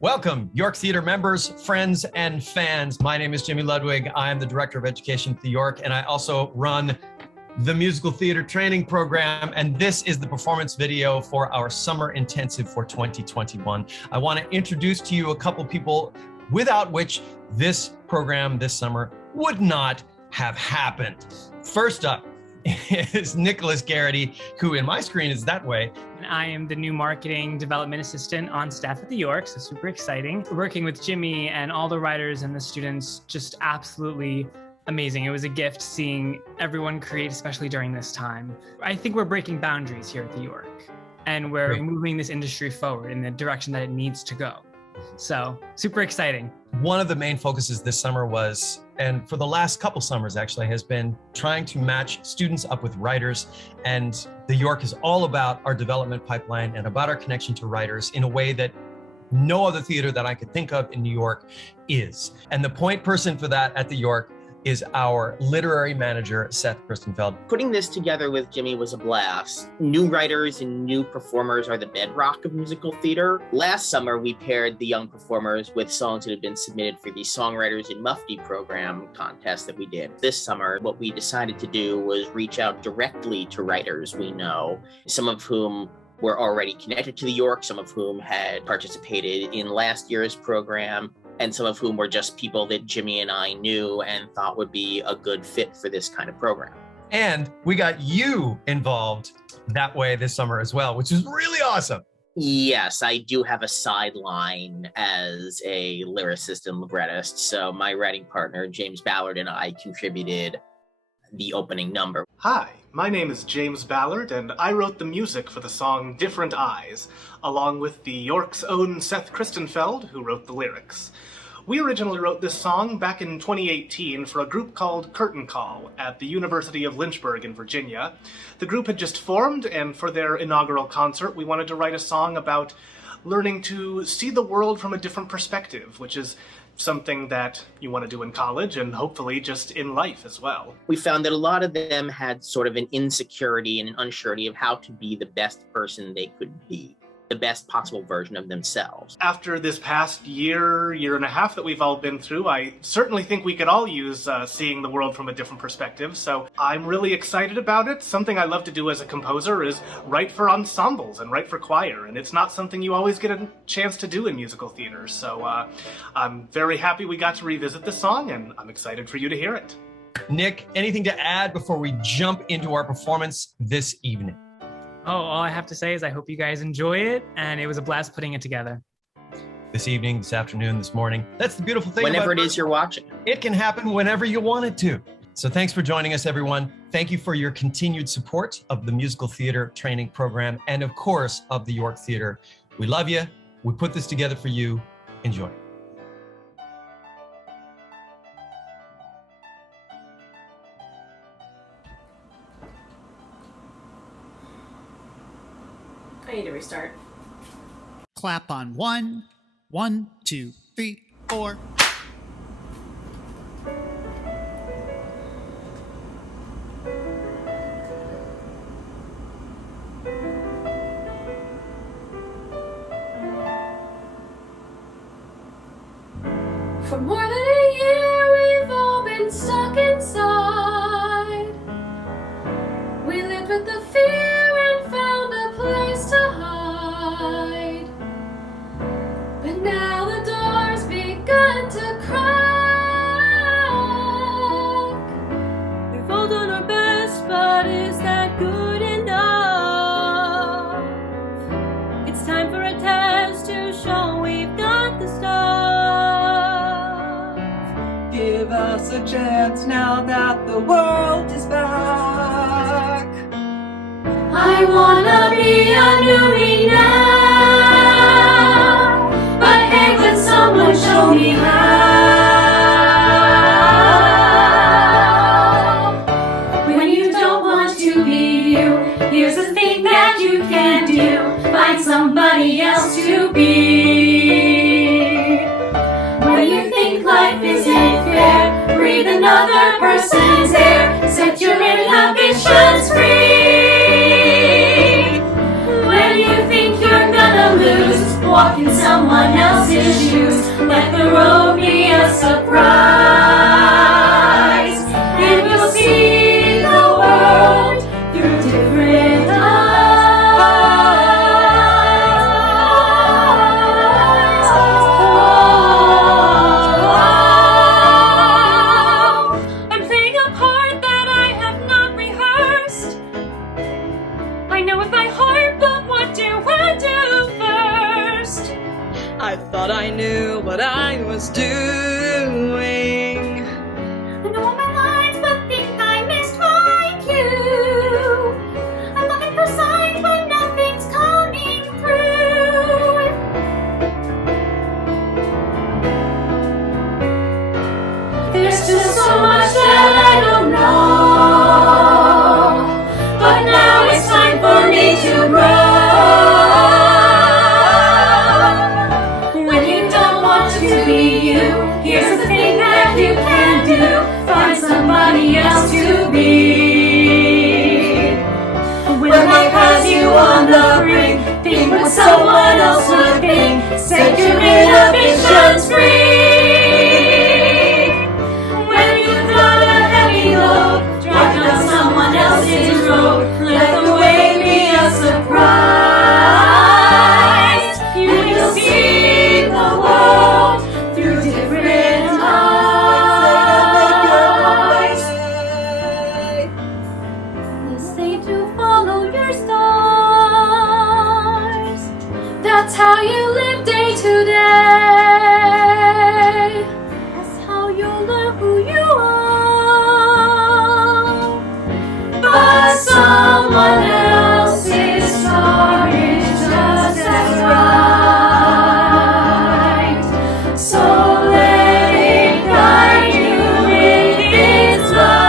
Welcome, York Theater members, friends, and fans. My name is Jimmy Ludwig. I am the Director of Education at the York, and I also run the Musical Theater Training Program, and this is the performance video for our Summer Intensive for 2021. I want to introduce to you a couple people without which this program this summer would not have happened. First up is Nicholas Garrity, who in my screen is that way. I am the new marketing development assistant on staff at the York, so super exciting. Working with Jimmy and all the writers and the students, just absolutely amazing. It was a gift seeing everyone create, especially during this time. I think we're breaking boundaries here at the York, and we're moving this industry forward in the direction that it needs to go. So super exciting. One of the main focuses this summer was, and for the last couple summers actually, has been trying to match students up with writers. And the York is all about our development pipeline and about our connection to writers in a way that no other theater that I could think of in New York is. And the point person for that at the York is our literary manager, Seth Christenfeld. Putting this together with Jimmy was a blast. New writers and new performers are the bedrock of musical theater. Last summer, we paired the young performers with songs that had been submitted for the Songwriters in Mufti program contest that we did. This summer, what we decided to do was reach out directly to writers we know, some of whom were already connected to the York, some of whom had participated in last year's program, and some of whom were just people that Jimmy and I knew and thought would be a good fit for this kind of program. And we got you involved that way this summer as well, which is really awesome. Yes, I do have a sideline as a lyricist and librettist, so my writing partner, James Ballard, and I contributed the opening number. Hi, my name is James Ballard, and I wrote the music for the song Different Eyes, along with the York's own Seth Christenfeld, who wrote the lyrics. We originally wrote this song back in 2018 for a group called Curtain Call at the University of Lynchburg in Virginia. The group had just formed, and for their inaugural concert, we wanted to write a song about learning to see the world from a different perspective, which is something that you want to do in college and hopefully just in life as well. We found that a lot of them had sort of an insecurity and an unsurety of how to be the best person they could be, the best possible version of themselves. After this past year and a half that we've all been through, I certainly think we could all use seeing the world from a different perspective, so I'm really excited about it. Something I love to do as a composer is write for ensembles and write for choir, and it's not something you always get a chance to do in musical theater, so I'm very happy we got to revisit this song, and I'm excited for you to hear it. Nick, anything to add before we jump into our performance this evening? Oh, all I have to say is I hope you guys enjoy it, and it was a blast putting it together. This evening, this afternoon, this morning. That's the beautiful thing. Whenever it is you're watching. It can happen whenever you want it to. So thanks for joining us, everyone. Thank you for your continued support of the Musical Theater Training Program and, of course, of the York Theater. We love you. We put this together for you. Enjoy. I need to restart. Clap on 1, 1, 2, 3, 4. For more than a year, we've all been stuck inside. We lived with the fear and found a place to hide. But now the door's begun to crack. We've all done our best, but is that good enough? It's time for a test to show we've got the stuff. Give us a chance now that the world is back. I wanna be a newbie now, but hey, would someone show me how? When you don't want to be you, here's the thing that you can do: find somebody else to be. When you think life isn't fair, breathe another person's air, set your inhibitions free. you wrote me a surprise, and we'll see the world through different eyes. I'm playing a part that I have not rehearsed. I know it by heart, but what do I do first? I thought I knew what I was doing. I know all my lines, but think I missed my cue. I'm looking for signs, but nothing's coming through. There's still so much that I don't know, but now it's time for me to grow. When you don't want to be you, here's the thing that you can do: find somebody else to be. When life has you on the brink, think what someone else would think. Set your inhibitions free. When you've got a heavy load, drive down someone else's road. Let the way be a surprise. You will see the world through different eyes. You say to follow your stars. That's how you live day to day. That's how you'll learn who you are. But someone else's star is just as right. So let it guide you with its light.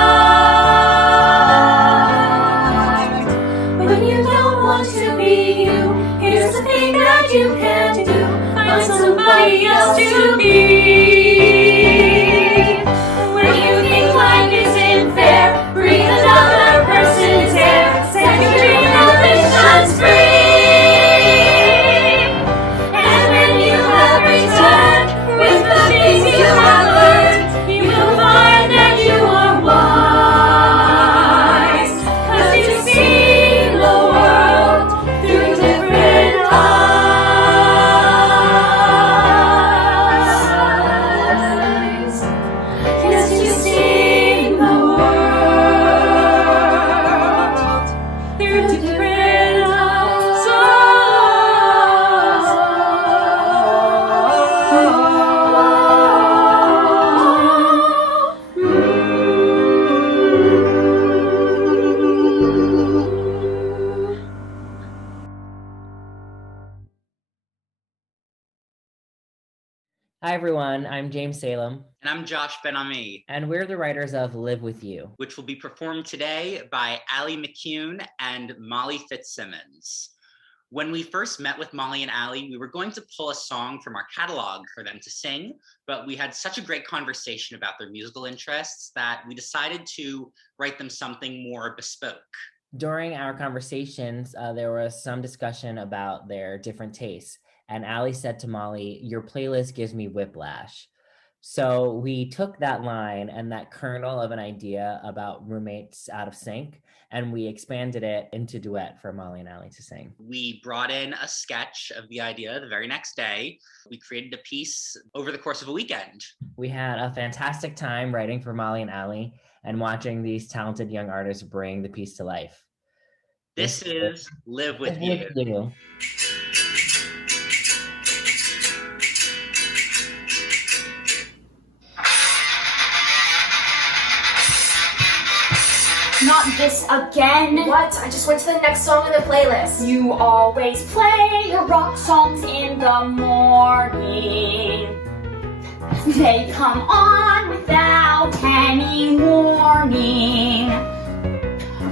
When you don't want to be you, here's the thing that you can do: find somebody else to be. When you think life isn't fair, breathe another person's air. Set your inhibitions free. And when you have returned with the things you have learned, you will find that you are wise. 'Cause you see the world through different eyes. Yes, you see the world through different Hi everyone, I'm James Salem, And I'm Josh Ben-Ami, and we're the writers of Live With You. which will be performed today by Allie McCune and Molly Fitzsimmons. When we first met with Molly and Allie, we were going to pull a song from our catalog for them to sing, but we had such a great conversation about their musical interests that we decided to write them something more bespoke. During our conversations, there was some discussion about their different tastes, and Allie said to Molly, "Your playlist gives me whiplash." So we took that line and that kernel of an idea about roommates out of sync, and we expanded it into duet for Molly and Allie to sing. We brought in a sketch of the idea the very next day. We created a piece over the course of a weekend. We had a fantastic time writing for Molly and Allie and watching these talented young artists bring the piece to life. This is Live With Live You. With You. Not this again. What? I just went to the next song in the playlist. You always play your rock songs in the morning. They come on without any warning.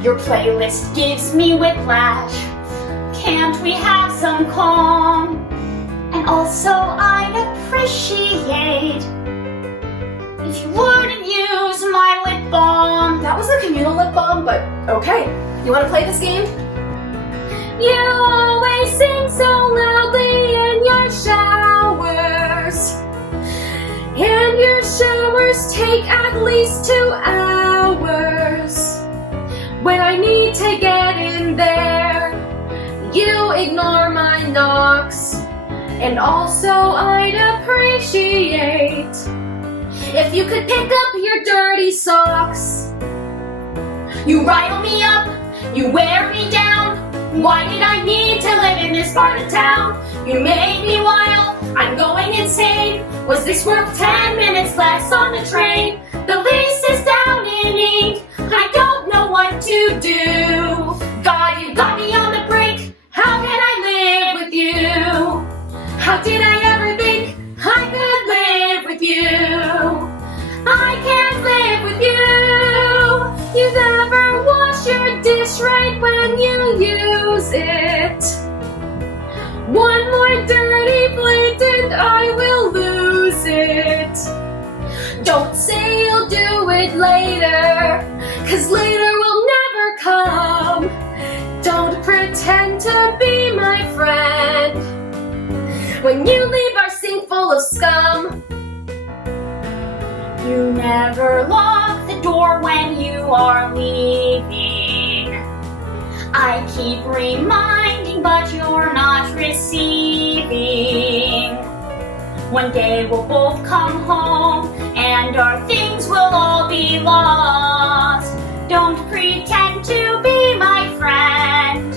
Your playlist gives me whiplash. Can't we have some calm? And also I'd appreciate if you wouldn't use my lip balm. That was a communal lip balm, but okay. You want to play this game? You always sing so loudly in your showers. at least 2 hours. When I need to get in there, you ignore my knocks. And also I'd appreciate if you could pick up your dirty socks. You rile me up, you wear me down. Why did I need to live in this part of town? You made me wild, I'm going insane. Was this worth 10 minutes less on the train? The lease is down in ink, I don't know what to do. God, you got me on the brink, how can I live with you? How did I ever think I could live with you? I can't live with you. You never wash your dish right when you use it. One more dirty plate and I will lose it. Don't say you'll do it later, 'cause later will never come. Don't pretend to be my friend when you leave our sink full of scum. You never lock the door when you are leaving. I keep reminding, but you're not receiving. One day we'll both come home and our things will all be lost. Don't pretend to be my friend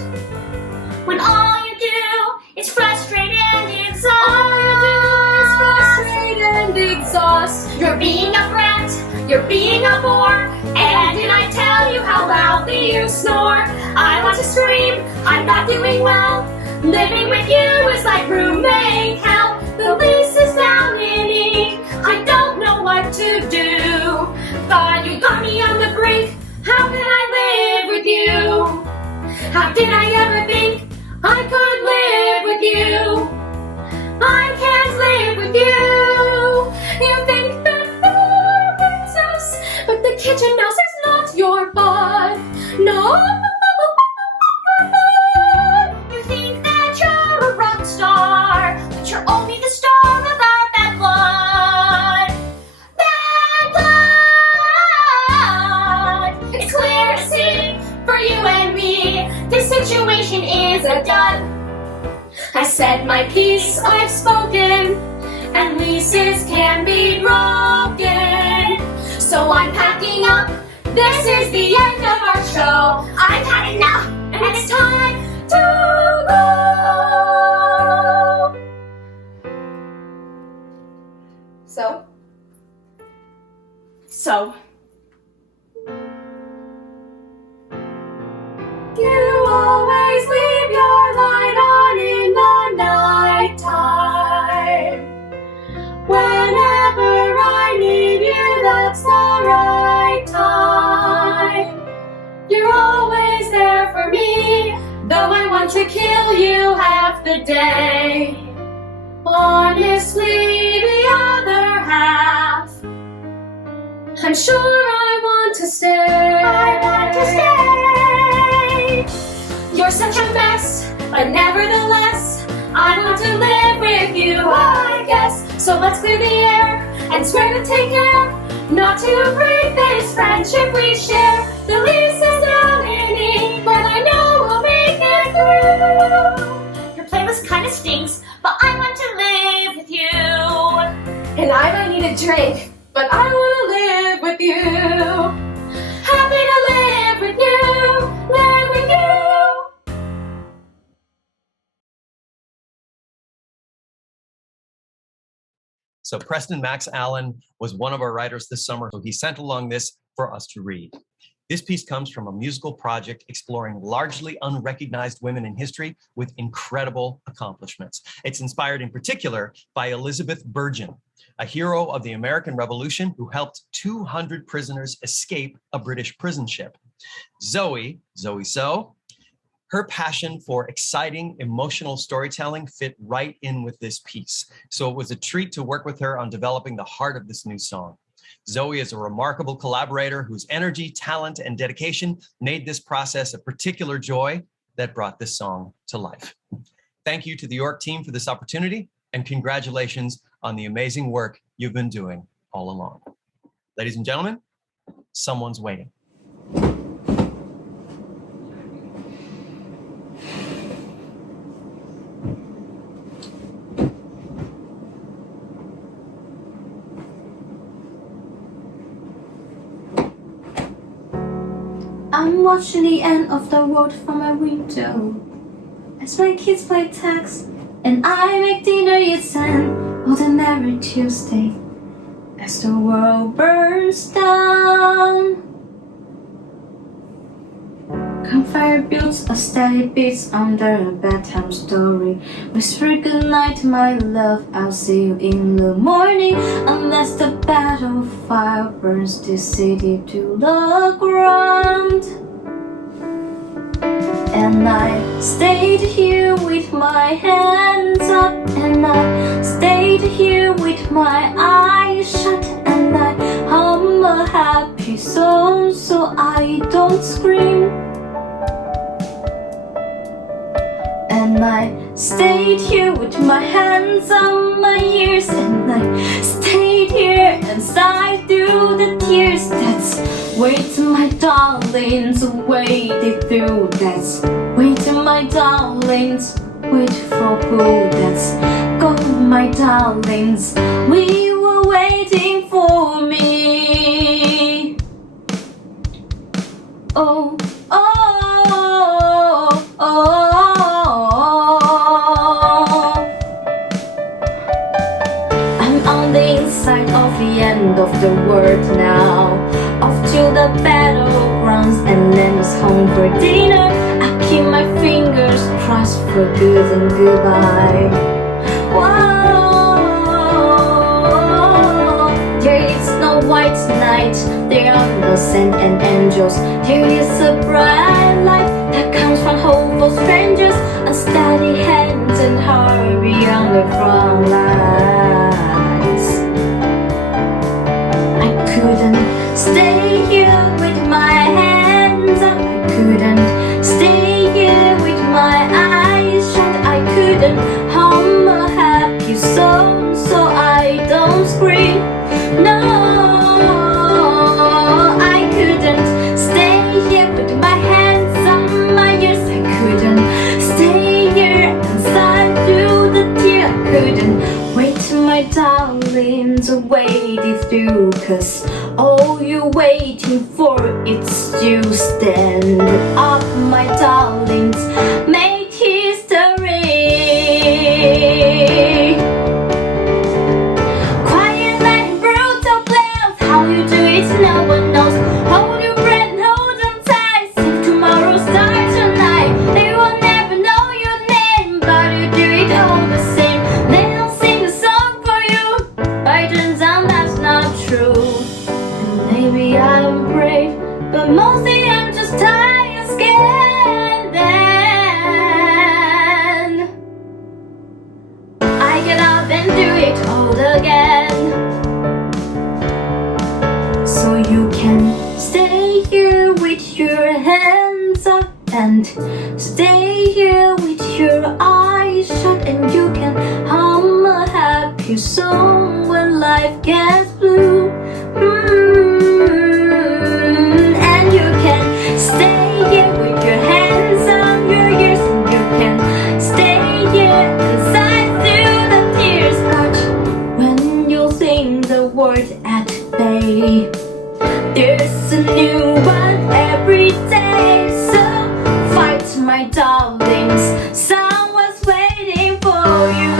when all you do is frustrate and exhaust. All you do is frustrate and exhaust. You're being a brat, you're being a bore, and did I tell you how loudly you snore? I want to scream, I'm not doing well. Living with you is like roommate hell. The lease is down in ink, I don't know what to do. God, you got me on the brink, how can I live with you? How did I ever think I could live with you? I can't live with you. You think that the princess, but the kitchen mouse is not your bud. No. You think that you're a rock star, but you're only the star without that blood. That blood. It's clear to see for you and me, this situation is a dud. I said my piece, I've spoken, and leases can be broken. So I'm packing up, this is the end of our show. I've had enough, and it's time to go. So. You always leave your light on in the nighttime. Whenever I need you, that's the right time. You're always there for me, though I want to kill you half the day. Honestly, the other half, I'm sure I want to stay. I want to stay. You're such a mess, but nevertheless, I want to live with you, I guess. So let's clear the air and swear to take care not to break this friendship we share. The lease is down in ink, but I know we'll make it through. Your playlist kinda stinks, but I want to live with you. And I might need a drink, but I wanna live with you. Happy to live with you, live with you. So Preston Max Allen was one of our writers this summer, so he sent along this for us to read. This piece comes from a musical project exploring largely unrecognized women in history with incredible accomplishments. It's inspired in particular by Elizabeth Burgin, a hero of the American Revolution who helped 200 prisoners escape a British prison ship. Zoey Tsou, her passion for exciting, emotional storytelling fit right in with this piece. So it was a treat to work with her on developing the heart of this new song. Zoey is a remarkable collaborator whose energy, talent, and dedication made this process a particular joy that brought this song to life. Thank you to the York team for this opportunity, and congratulations on the amazing work you've been doing all along. Ladies and gentlemen, Someone's Waiting. I'm watching the end of the world from my window as my kids play tag and I make dinner. It's an ordinary Tuesday as the world burns down. Campfire builds a steady beat under a bedtime story. Whisper goodnight, my love, I'll see you in the morning. Unless the battlefield burns this city to the ground. And I stayed here with my hands up, and I stayed here with my eyes shut, and I hum a happy song so I don't scream. And I stayed here with my hands on my ears, and I stayed here and sighed through the tears. That's way to my darlings, waded through. That's way to my darlings, wait for who? That's go, my darlings, we were waiting for me. Oh, oh, oh, oh. On the inside of the end of the world now, off to the battlegrounds and then it's home for dinner. I keep my fingers crossed for good and goodbye. Whoa, there is no white night, there are no saints and angels. There is a bright light that comes from hopeful strangers, a steady hand and hurry on the front line. Couldn't stay here with my hands up. I couldn't stay here with my eyes shut. I couldn't hum a happy song so I don't scream. No, I couldn't stay here with my hands on my ears. I couldn't stay here and sigh through the tear. I couldn't wait till my darlings waded through, 'cause all you're waiting for is you. Stand up, my darlings, make history. Quiet night, brutal plans, how you do it no one knows. Hold your breath and hold on tight, if tomorrow starts tonight. They will never know your name, but you do it all the same. They don't sing a song for you, but it turns out that's not true. Maybe I'm brave, but mostly I'm just tired and scared. Then I get up and do it all again. So you can stay here with your hands up and stay here with your eyes shut, and you can hum a happy song when life gets blue. And you can stay here with your hands on your ears, and you can stay here and sigh through the tears. But when you sing the word at bay, there's a new one every day. So fight, my darlings, someone's waiting for you.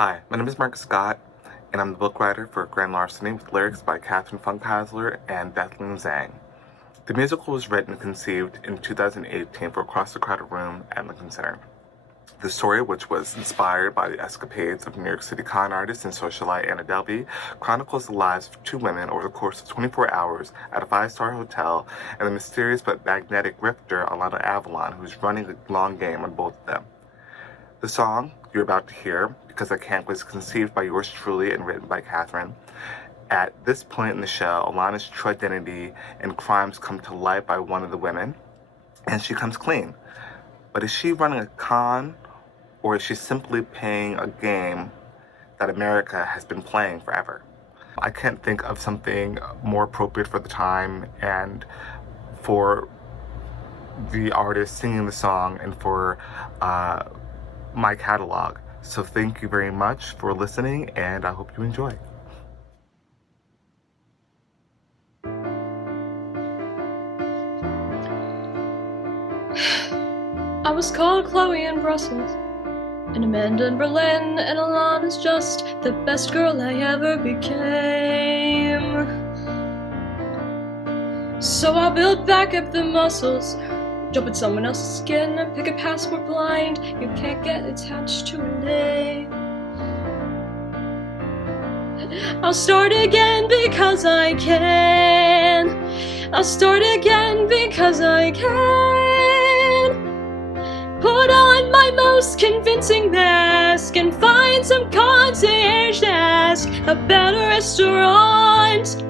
Hi, my name is Mark Scott, and I'm the book writer for Grand Larceny with lyrics by Catherine Funkhauser and Bethlehem Zhang. The musical was written and conceived in 2018 for Across the Crowded Room at Lincoln Center. The story, which was inspired by the escapades of New York City con artist and socialite Anna Delvey, chronicles the lives of two women over the course of 24 hours at a 5-star hotel and the mysterious but magnetic grifter Alana Avalon, who's running the long game on both of them. The song you're about to hear, Because I Can't, was conceived by yours truly and written by Catherine. At this point in the show, Alana's true identity and crimes come to light by one of the women, and she comes clean. But is she running a con, or is she simply playing a game that America has been playing forever? I can't think of something more appropriate for the time and for the artist singing the song and for my catalog. So thank you very much for listening, and I hope you enjoy. I was called Chloe in Brussels, and Amanda in Berlin, and Alana's just the best girl I ever became. So I'll build back up the muscles, jump in someone else's skin, and pick a passport blind. You can't get attached to a name. I'll start again because I can. I'll start again because I can. Put on my most convincing mask and find some concierge desk, a better restaurant,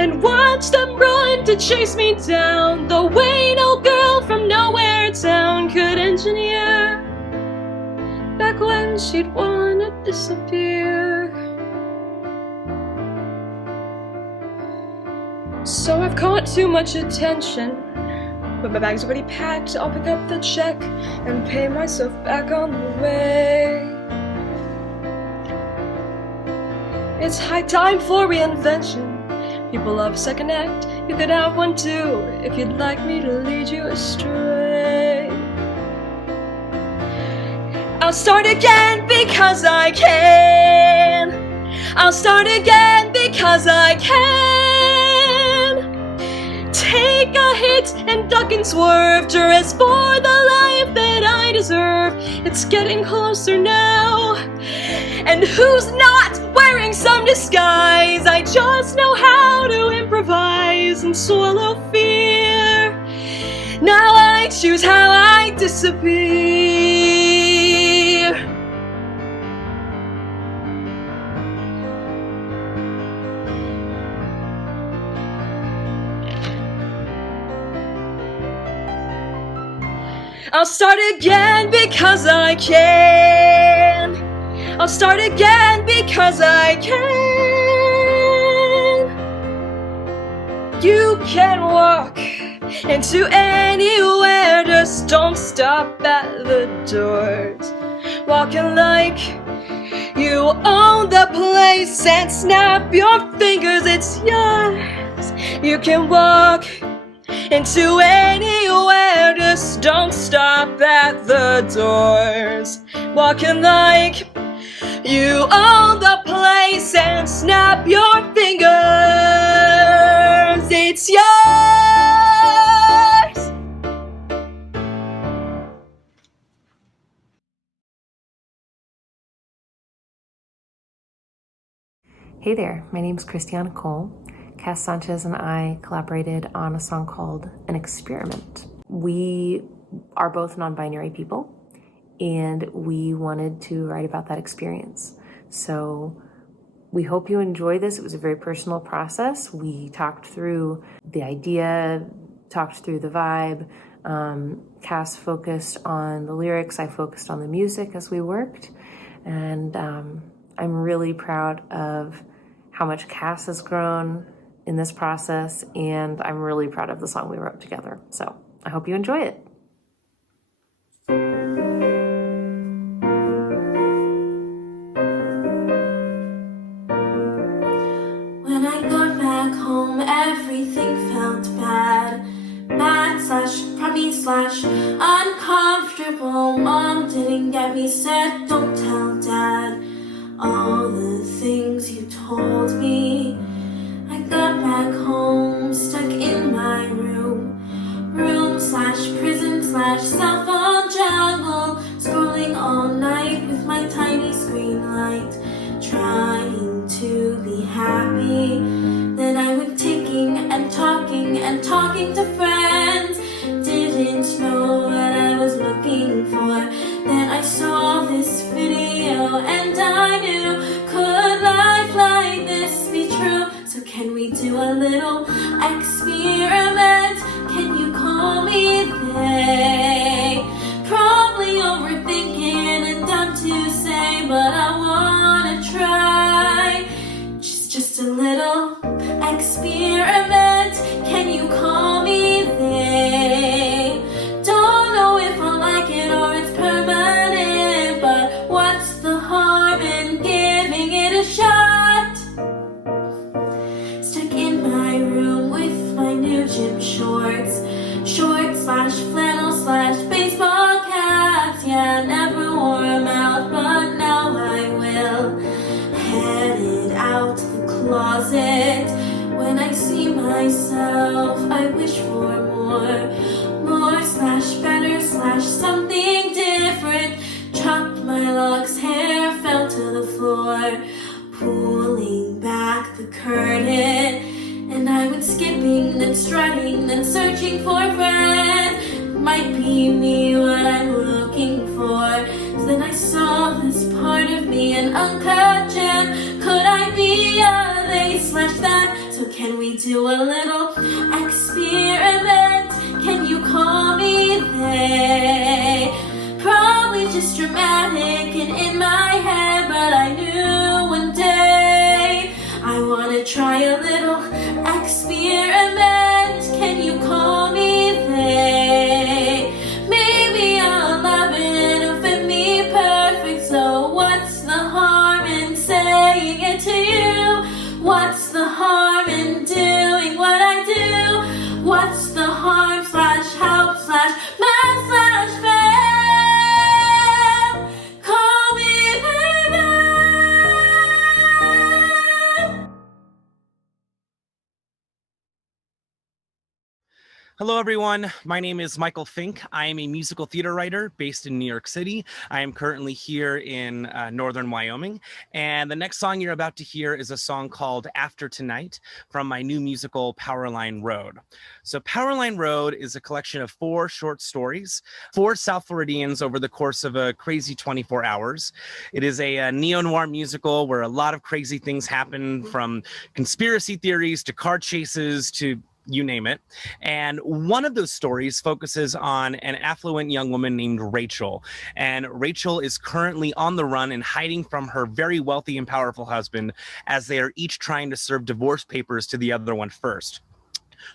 and watch them run to chase me down the way no girl from nowhere town could engineer. Back when she'd wanna disappear. So I've caught too much attention, but my bag's already packed. I'll pick up the check and pay myself back on the way. It's high time for reinvention. People love second act. You could have one too if you'd like me to lead you astray. I'll start again because I can. I'll start again because I can. Take a hit and duck and swerve to risk for the life that I deserve. It's getting closer now. And who's not wearing some disguise? I just know how to improvise and swallow fear. Now I choose how I disappear. I'll start again because I can. I'll start again because I can. You can walk into anywhere, just don't stop at the doors. Walking like you own the place and snap your fingers, it's yours. You can walk into anywhere, just don't stop at the doors. Walking like you own the place and snap your fingers, it's yours. Hey there, my name's Christiana Cole. Kass, Sanchez, and I collaborated on a song called An Experiment. We are both non-binary people, and we wanted to write about that experience. So we hope you enjoy this. It was a very personal process. We talked through the idea, talked through the vibe. Kass focused on the lyrics, I focused on the music as we worked. And I'm really proud of how much Kass has grown in this process, and I'm really proud of the song we wrote together. So I hope you enjoy it. When I got back home, everything felt bad. Bad/crummy/uncomfortable. Mom didn't get me, said don't tell Dad all the things you told me. I got back home, stuck in my room/prison/cell phone jungle, scrolling all night with my tiny screen light, trying to be happy. Then I went taking and talking to friends, didn't know what I was looking for. Then I saw and I knew, could life like this be true? So can we do a little experiment? Can you call me they? Probably overthinking and dumb to say, but I wanna try. Just a little experiment. Can you call me they? Don't know if I like it or it's permanent, but what's the harm in giving it a shot? Stuck in my room with my new gym shorts, /flannel/baseball caps. Yeah, never wore them out, but now I will. Headed out the closet. When I see myself, I wish for more/better/something different. Chopped my locks, hair fell to the floor, pulling back the curtain. And I went skipping, then striding, then searching for a friend. Might be me what I'm looking for. So then I saw this part of me, an uncut gem. Could I be a they/them? So can we do a little experiment? Can you call me they? Probably just dramatic and in my head, but I knew one day I wanna try a little experiment. Can you call me they? Maybe I'll love it and it'll fit me perfect. So what's the harm in saying it to you? What's the harm in doing what I do? What's the harm /help/my/fan? Call me baby. Hello, everyone. My name is Michael Fink. I am a musical theater writer based in New York City. I am currently here in northern Wyoming. And the next song you're about to hear is a song called After Tonight from my new musical Powerline Road. So Powerline Road is a collection of 4 short stories, 4 South Floridians over the course of a crazy 24 hours. It is a neo-noir musical where a lot of crazy things happen, from conspiracy theories to car chases to you name it. And one of those stories focuses on an affluent young woman named Rachel. And Rachel is currently on the run and hiding from her very wealthy and powerful husband, as they are each trying to serve divorce papers to the other one first.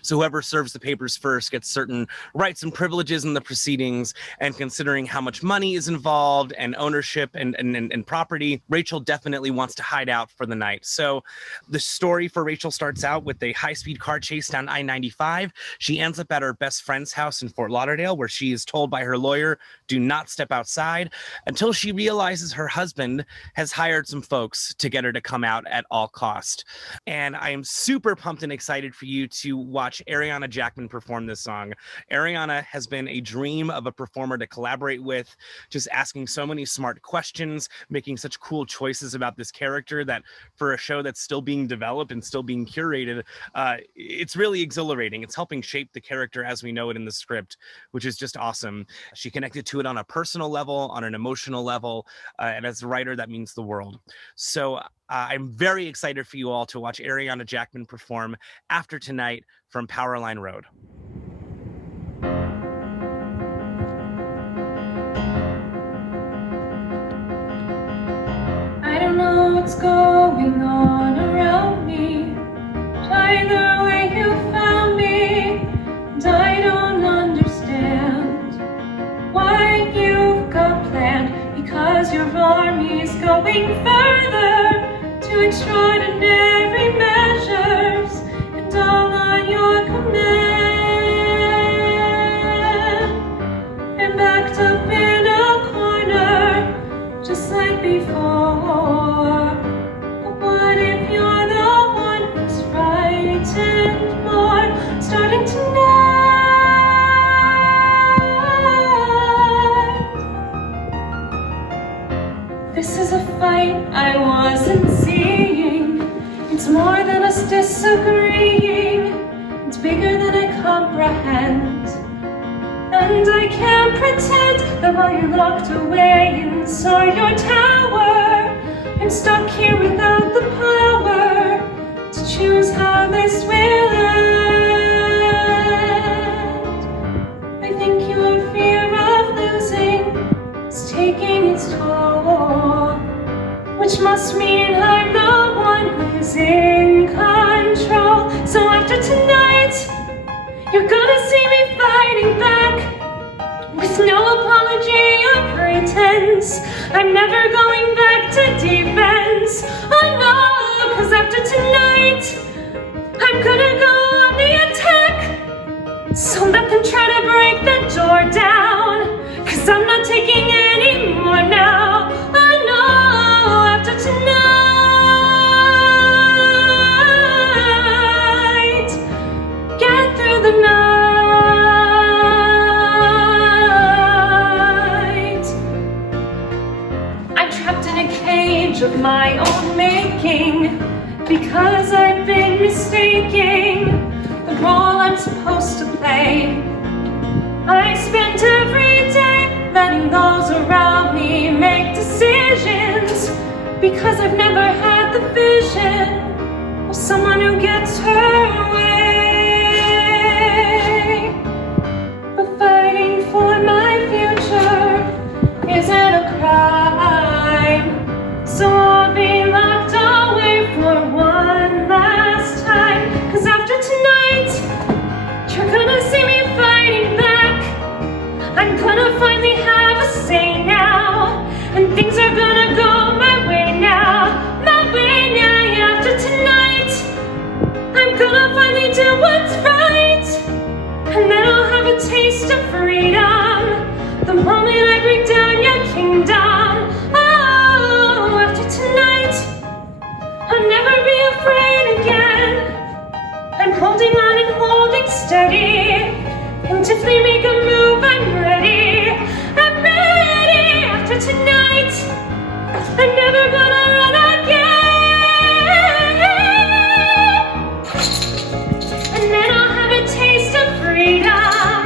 So whoever serves the papers first gets certain rights and privileges in the proceedings. And considering how much money is involved and ownership and property, Rachel definitely wants to hide out for the night. So the story for Rachel starts out with a high-speed car chase down I-95. She ends up at her best friend's house in Fort Lauderdale, where she is told by her lawyer, do not step outside, until she realizes her husband has hired some folks to get her to come out at all cost. And I am super pumped and excited for you to watch Ariana Jackman perform this song. Ariana has been a dream of a performer to collaborate with, just asking so many smart questions, making such cool choices about this character that for a show that's still being developed and still being curated, it's really exhilarating. It's helping shape the character as we know it in the script, which is just awesome. She connected to it on a personal level, on an emotional level, and as a writer, that means the world. So I'm very excited for you all to watch Ariana Jackman perform After Tonight from Powerline Road. I don't know what's going on around me, but either way you found me, and I don't understand why you've got planned, because your army's going further to extraordinary measures, and all on your command. And backed up in a corner, just like before. But what if you're the one who's frightened more, starting tonight? This is a fight I wasn't seeing. It's more than us disagreeing. It's bigger than I comprehend. And I can't pretend that while you're locked away inside your tower, I'm stuck here without the power to choose how this will end. I think your fear of losing is taking its toll, which must mean I'm the one who's in control. So after tonight, you're gonna see me fighting back with no apology or pretense. I'm never going back to defense. Oh no, 'cause after tonight, I'm gonna go on the attack. So let them try to break the door down, 'cause I'm not taking any more now. Oh no, after tonight, get through the night. I'm trapped in a cage of my own making, because I've been mistaking the role I'm supposed to play. I spent every day letting those around me make decisions, because I've never had the vision of someone who gets her way. But fighting for my future isn't a crime, so I'll be locked away for one last time. 'Cause after tonight, you're gonna see me fighting back. I'm gonna finally have a say now, and things are gonna go my way now, my way now. After tonight, I'm gonna finally do what's right, and then I'll have a taste of freedom the moment I bring down your kingdom. Oh, after tonight, I'll never be afraid again. I'm holding on and holding steady, and if they make a move, I'm ready. I'm ready. After tonight, I'm never gonna run again. And then I'll have a taste of freedom.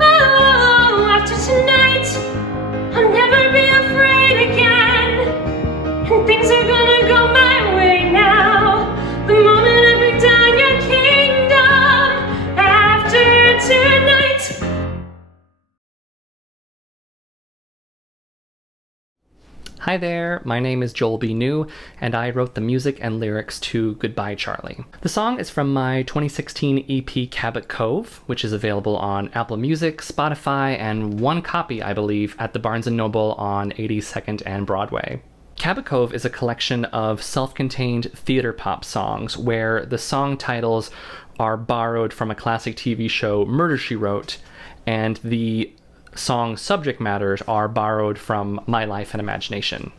Oh, after tonight, I'll never be afraid again. And things are gonna go my way now, the moment I bring down your kingdom. After tonight. Hi there, my name is Joel B. New, and I wrote the music and lyrics to Goodbye Charlie. The song is from my 2016 EP Cabot Cove, which is available on Apple Music, Spotify, and one copy, I believe, at the Barnes & Noble on 82nd and Broadway. Cabot Cove is a collection of self-contained theater pop songs where the song titles are borrowed from a classic TV show, Murder, She Wrote, and the song subject matters are borrowed from My Life and Imagination.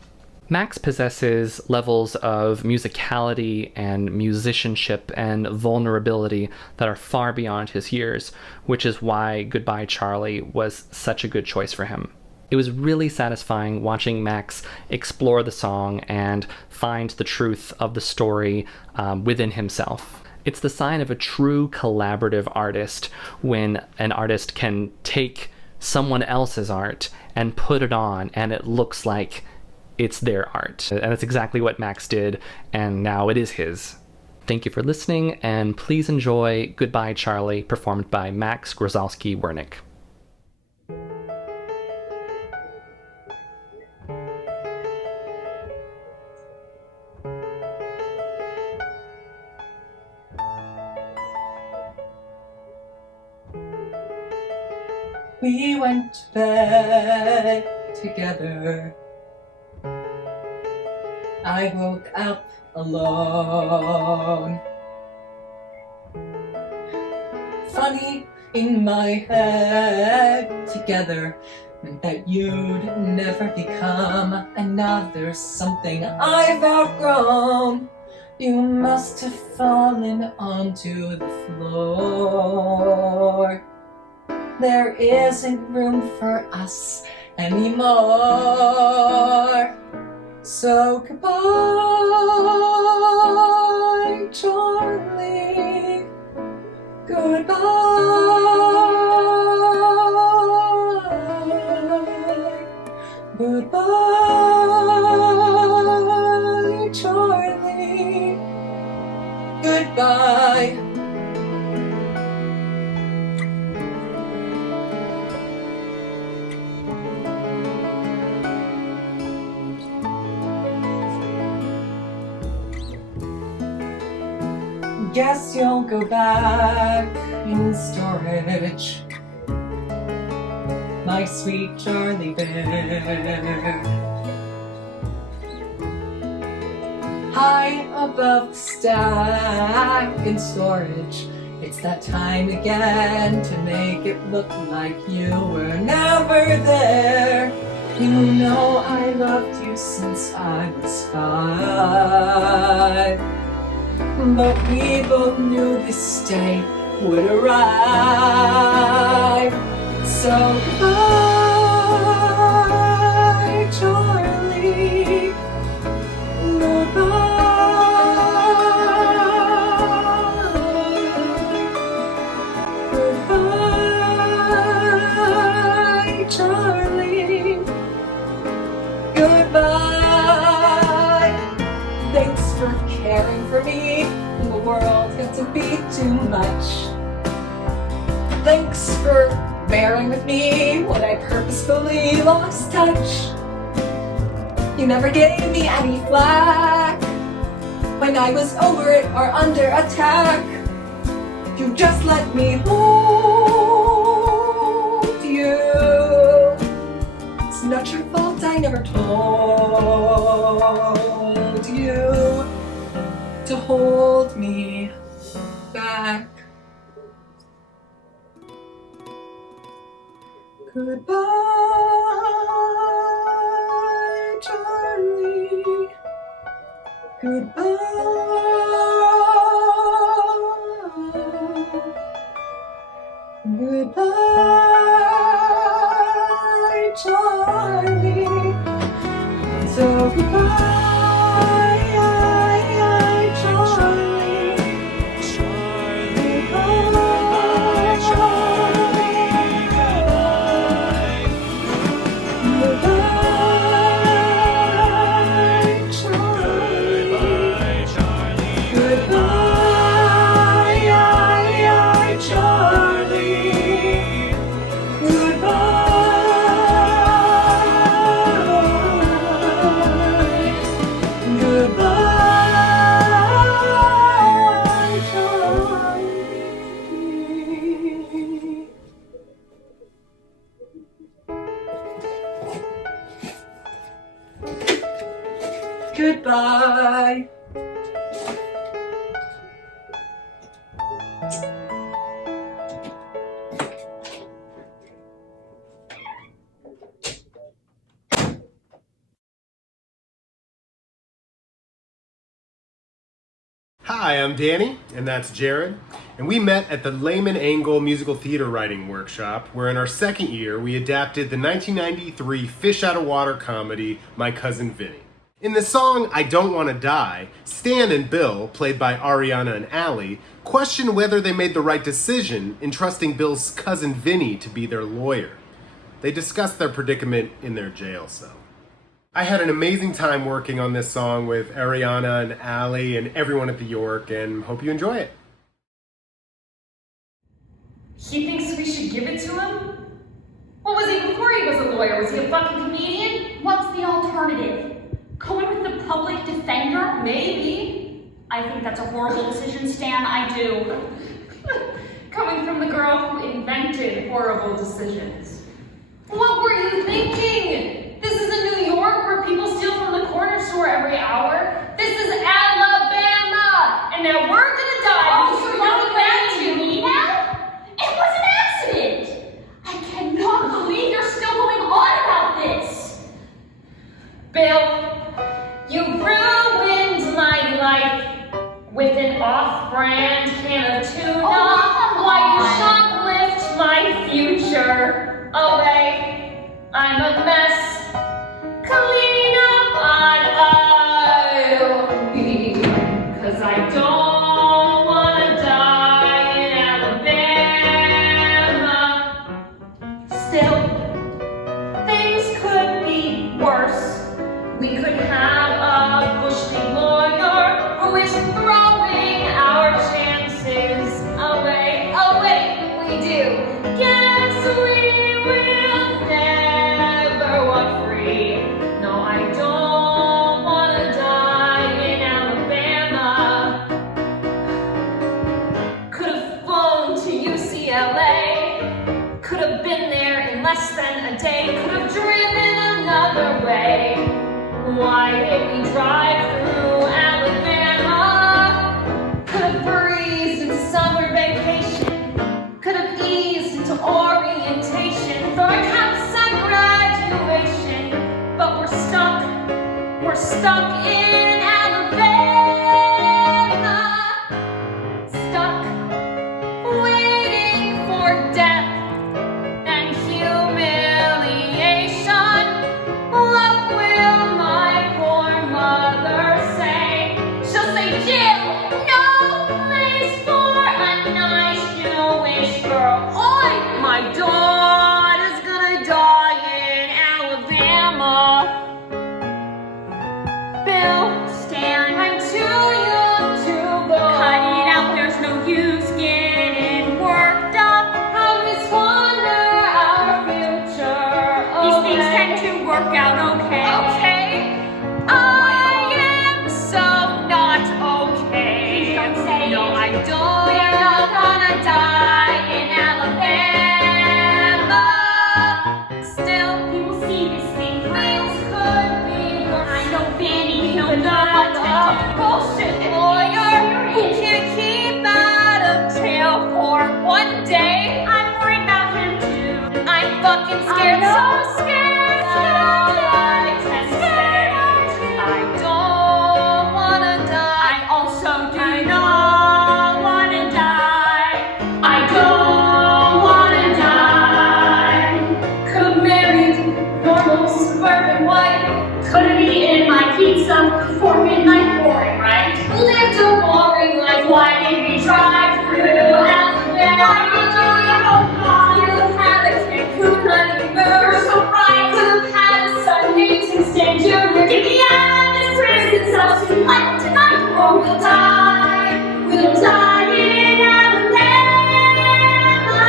Max possesses levels of musicality and musicianship and vulnerability that are far beyond his years, which is why Goodbye Charlie was such a good choice for him. It was really satisfying watching Max explore the song and find the truth of the story within himself. It's the sign of a true collaborative artist when an artist can take someone else's art and put it on and it looks like it's their art. And that's exactly what Max did, and now it is his. Thank you for listening, and please enjoy Goodbye Charlie, performed by Max Grozalsky-Wernick. We went to bed together. I woke up alone. Funny, in my head together meant that you'd never become another something I've outgrown. You must have fallen onto the floor. There isn't room for us anymore. So goodbye, Charlie. Goodbye. guess you'll go back in storage, my sweet Charlie Bear. High above the stack in storage, it's that time again to make it look like you were never there. You know I loved you since I was 5, but we both knew this day would arrive. So goodbye, Charlie. Goodbye. Goodbye, Charlie. Goodbye. Thanks for caring for me when the world got to be too much. Thanks for bearing with me when I purposefully lost touch. You never gave me any flack when I was over it or under attack. You just let me hold you. It's not your fault I never told you to hold me back. Goodbye, Charlie. Goodbye. Goodbye, Charlie. So goodbye, Charlie. Goodbye, Goodbye. Hi, I'm Danny, and that's Jared, and we met at the Lehman Angle Musical Theater Writing Workshop, where in our second year we adapted the 1993 Fish Out of Water comedy, My Cousin Vinny. In the song I Don't Want to Die, Stan and Bill, played by Ariana and Allie, question whether they made the right decision in trusting Bill's cousin Vinny to be their lawyer. They discuss their predicament in their jail cell. I had an amazing time working on this song with Ariana and Allie and everyone at the York, and hope you enjoy it. He thinks we should give it to him? What was he before he was a lawyer? Was he a fucking comedian? What's the alternative? Going with the public defender? Maybe. I think that's a horrible decision, Stan. I do. Coming from the girl who invented horrible decisions. What were you thinking? This isn't New York where people steal from the corner store every hour. This is Alabama! And now we're gonna die. Oh, you're yelling back to me now? It was an accident! I cannot believe you're still going on about this! Bill, you ruined my life with an off-brand can of tuna. Why you shoplift my future away? I'm a mess. Clean up on aisle B, 'cause I don't wanna die in Alabama. Still, things could be worse. We could have a bush league lawyer who is throwing our chances away. Oh wait, we do. Guess we will never walk free. No, I don't wanna die in Alabama. less than a day. Could have driven another way. Why did we drive through Alabama? Could have breezed into summer vacation. Could have eased into orientation for our CAPS graduation. But we're stuck in Alabama. Stuck waiting for death and humiliation. What will my poor mother say? She'll say, Jill, no place for a nice Jewish girl. Oi, my daughter's gonna die in Alabama. Bill, Stan, I'm too young to go. Cut it out, there's no use getting worked up. How we squander our future. These things tend to work out okay. Okay. I am so not okay. Please don't say no, I don't. We're not gonna die in Alabama. Still, people see this thing. Things could be worse. I know Benny, he'll know what to do. Bullshit lawyer who can't keep out of jail for one day. I'm worried about him too. I'm fucking scared. So scared. I don't wanna die. I also do not wanna die. I don't wanna die. Could have married normal suburban wife. Could have eaten my pizza before midnight boring, right? Lived a boring life. Why did we drive through Alabama? Could have had a Cancun honeymoon. You're so right. Could have had a Sunday to stand Junior. Get me out of this prison cell tonight, tonight, or we'll die. We'll die in Alabama.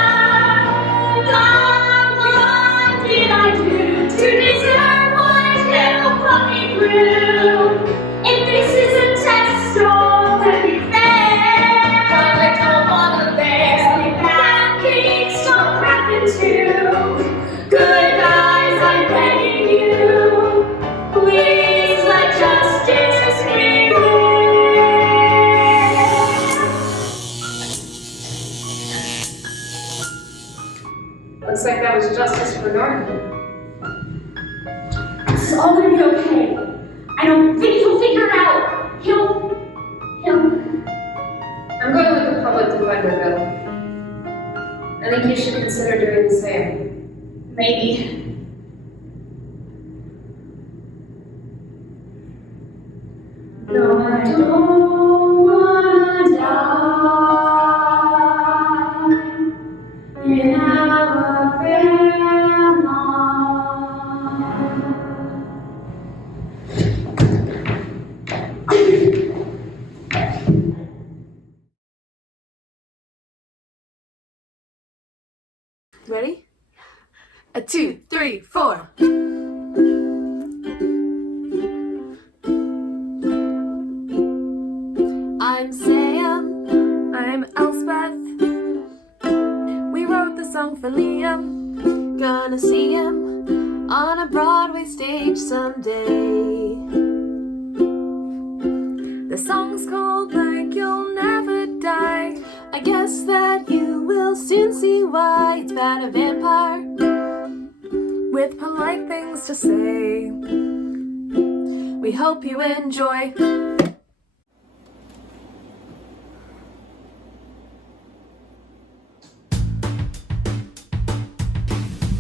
God, what did I do to deserve what hell put me through? If this is a test, so let me fair. But I don't wanna bear. Bad things don't happen to good guys, I'm begging you. Please let justice prevail. Looks like that was justice for Norton. This is all gonna be okay. I don't think he'll figure it out. I'm going with the public defender bill. I think you should consider doing the same. Maybe. No, I don't wanna die in Alabama. Ready? 2, 3, 4. I'm Sam. I'm Elspeth. We wrote the song for Liam. Gonna see him on a Broadway stage someday. The song's called Like You'll Never Die. I guess that you will soon see why. It's about a vampire with polite things to say. We hope you enjoy.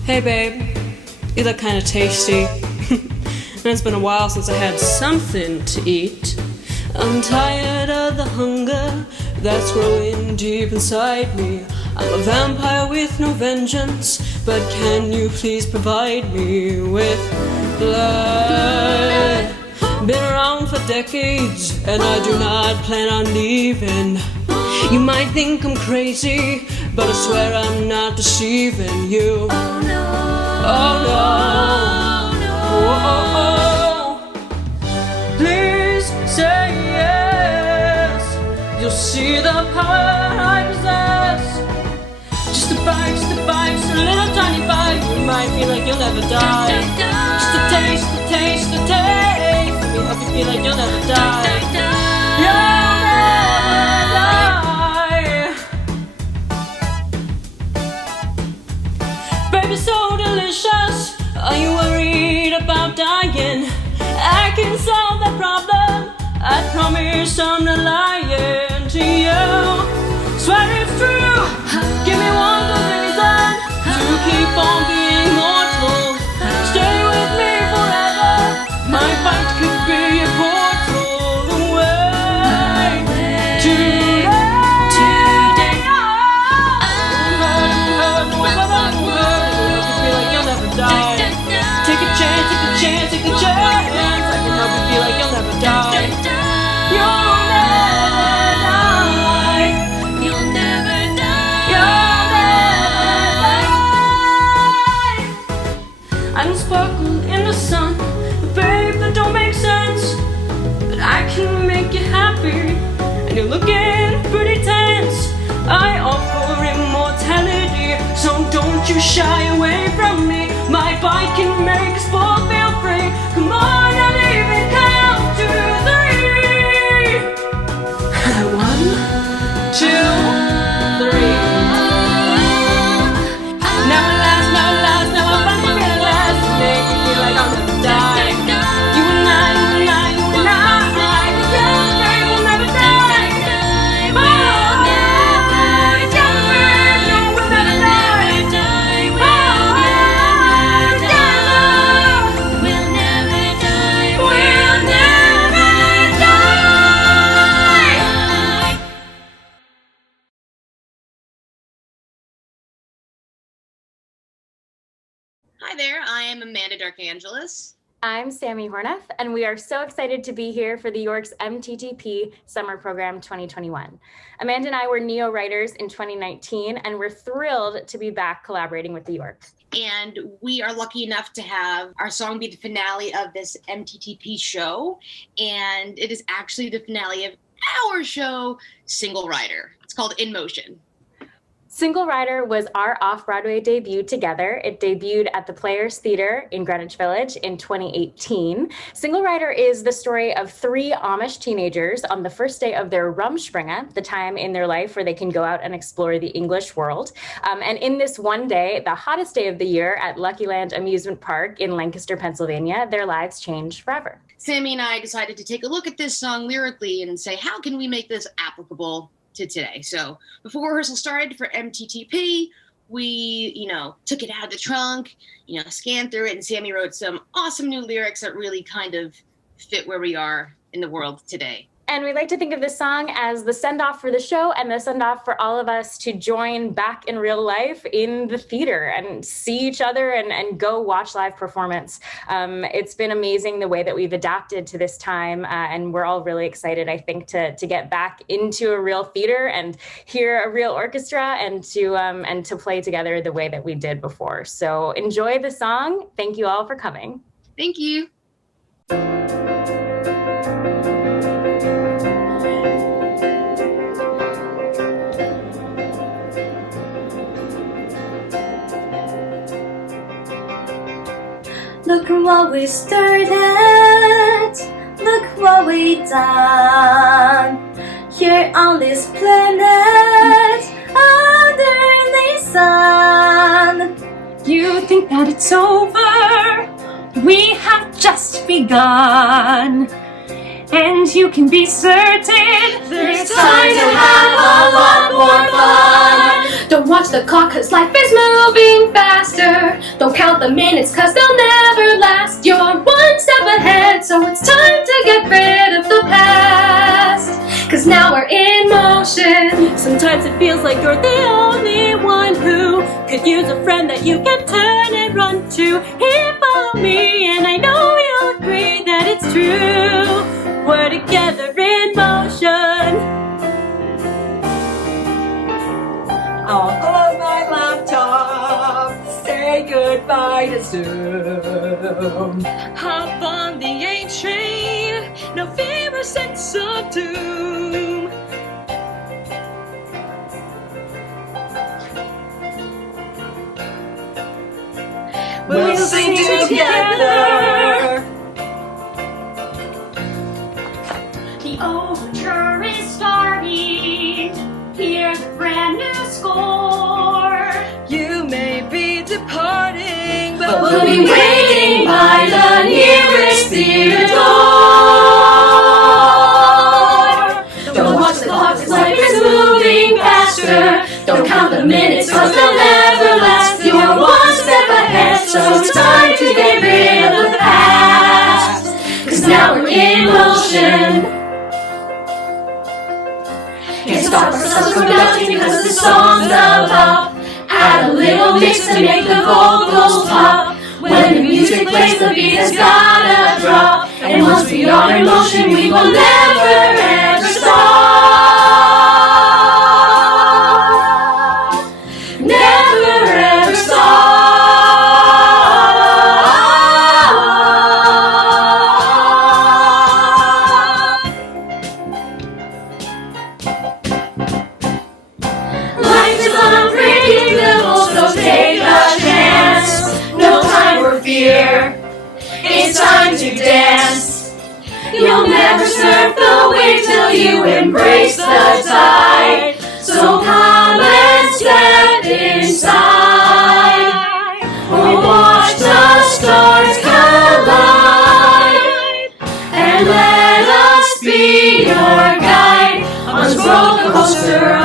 Hey babe, you look kinda tasty. And it's been a while since I had something to eat. I'm tired of the hunger that's growing deep inside me. I'm a vampire with no vengeance, but can you please provide me with blood? Been around for decades, and I do not plan on leaving. You might think I'm crazy, but I swear I'm not deceiving you. Oh no, oh no, oh, oh, oh. Please say yes. You'll see the power I possess. Just a bite, a little tiny bite. My feel like you'll never die. Just a taste, a taste, a taste. Let me help you feel like you'll never die. You'll never die. Baby, so delicious. Are you worried about dying? I can solve that problem. I promise I'm not lying to you. Swear it's true. Give me one good reason to keep on being mortal. Stay with me forever. My fight could be a portal away. Today. Feel like you'll never die. Take a chance, take a chance, take a chance. I can help you feel like you'll never die. You'll never die. You'll never die. You'll never die. I don't sparkle in the sun, but babe, that don't make sense. But I can make you happy, and you're looking pretty tense. I offer immortality, so don't you shy away from me. My bite can make us both feel free. Come on, and even count to 3. 1, 2, 3. Never last, never last, never finally realize it makes me feel like I'll never die. You and I, you and I, you and I, together we'll never die. Hi there, I am Amanda Darkangelis. I'm Sammy Horneff, and we are so excited to be here for the York's MTTP Summer Program 2021. Amanda and I were Neo writers in 2019, and we're thrilled to be back collaborating with the York. And we are lucky enough to have our song be the finale of this MTTP show, and it is actually the finale of our show, Single Rider. It's called In Motion. Single Rider was our off-Broadway debut together. It debuted at the Players Theater in Greenwich Village in 2018. Single Rider is the story of 3 Amish teenagers on the first day of their Rumspringa, the time in their life where they can go out and explore the English world. And in this one day, the hottest day of the year at Lucky Land Amusement Park in Lancaster, Pennsylvania, their lives changed forever. Sammy and I decided to take a look at this song lyrically and say, how can we make this applicable to today? So before rehearsal started for MTTP, we, took it out of the trunk, scanned through it, and Sammy wrote some awesome new lyrics that really kind of fit where we are in the world today. And we like to think of this song as the send-off for the show and the send-off for all of us to join back in real life in the theater and see each other and go watch live performance. It's been amazing the way that we've adapted to this time, and we're all really excited, I think, to get back into a real theater and hear a real orchestra and to play together the way that we did before. So enjoy the song. Thank you all for coming. Thank you. Look what we started, look what we done. Here on this planet, under the sun. You think that it's over? We have just begun. And you can be certain there's time to have a lot more fun. Don't watch the clock cause life is moving faster. Don't count the minutes cause they'll never last. You're one step ahead, so it's time to get rid of the past. Cause now we're in motion. Sometimes it feels like you're the only one who could use a friend that you can turn and run to. Here follow me, and I know you'll agree that it's true. We're together in motion. I'll close my laptop, say goodbye to Zoom. Hop on the A train, no fear or sense of doom. we'll sing together. The overture is starting. Hear the brand new score. You may be departing, But we'll be waiting by the nearest theater door. Don't watch the clock, 'cause life is moving faster. Don't count the minutes, 'cause they'll never last. You're one step ahead, so it's time to get rid of the past. 'Cause now we're in motion. Can't stop ourselves from dancing because the song's about. Add a little mix to make the vocals pop. When the music plays, the beat has gotta drop. And once we are in motion, we will never ever stop. Never ever stop. Life is unpredictable, so take a chance. No time for fear. It's time to dance. You'll never surf the wave till you embrace the tide. So come and step inside. Or watch the stars collide. And let us be your guide on this roller coaster